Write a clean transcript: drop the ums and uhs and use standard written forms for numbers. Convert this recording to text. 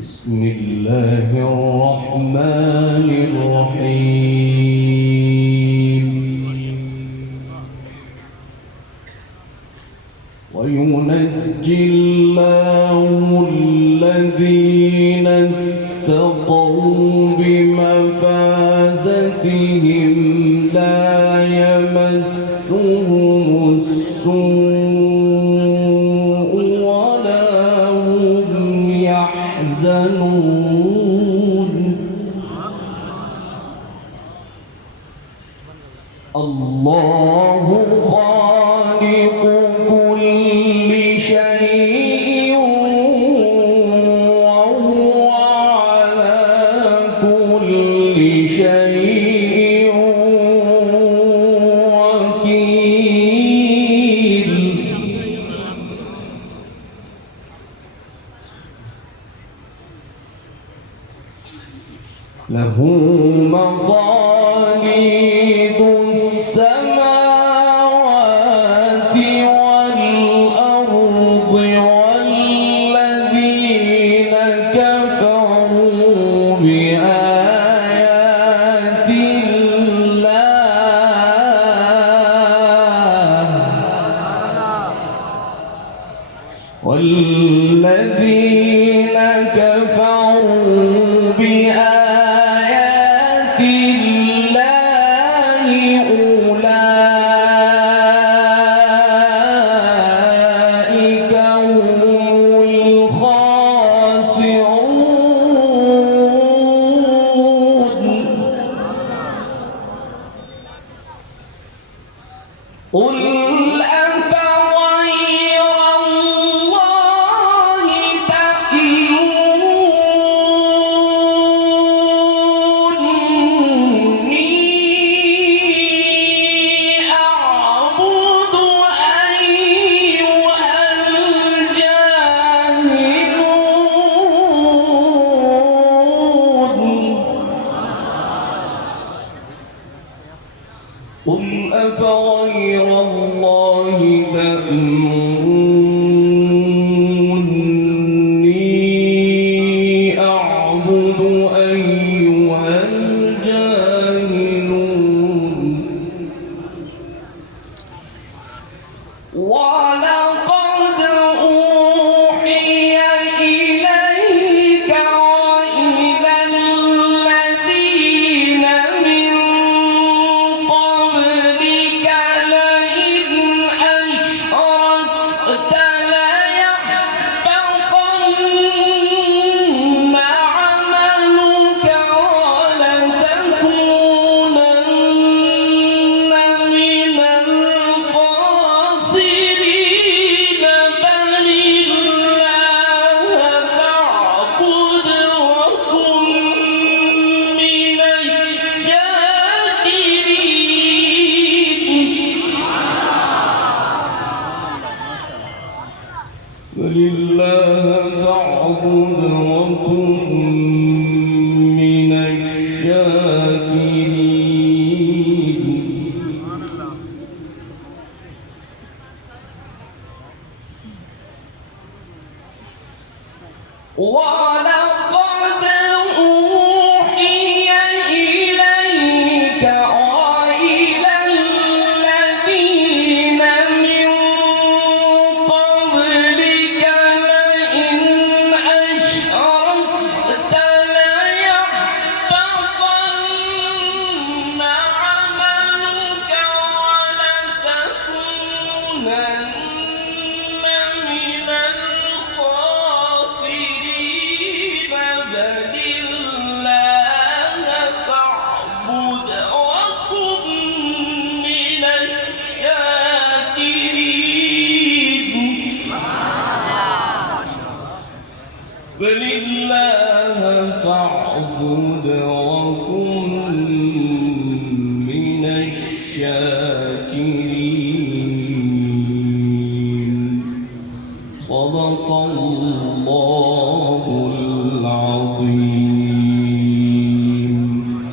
بسم الله الرحمن الرحيم وينجي الله الذين اتقوا بمفازتهم لا يمسهم السوء ولا هم يحزنون الله خالق كل شيء وهو على كل شيء وكيل له مقاليد السماوات والأرض والذين كفروا بآيات الله والذين كفروا بآيات الله أولئك هم الخاسرون قل أفغير الله تأمروني أعبد أيها الجاهلون قل أفغير الله تأمروني أعبد أيها الجاهلون ولقد أوحي إليك وإلى الذين من قبلك لئن أشركت ليحبطن عملك ولتكونن من الخاسرين بل الله فاعبد وكن من الشاكرين بل الله فاعبد وكن من الشاكرين ولقد أوحي إليك وإلى الذين من قبلك لئن أشركت ليحبطن عملك ولتكونن من الخاسرين بل الله فاعبد وكن من الشاكرين بل الله فاعبد وكن من الشاكرين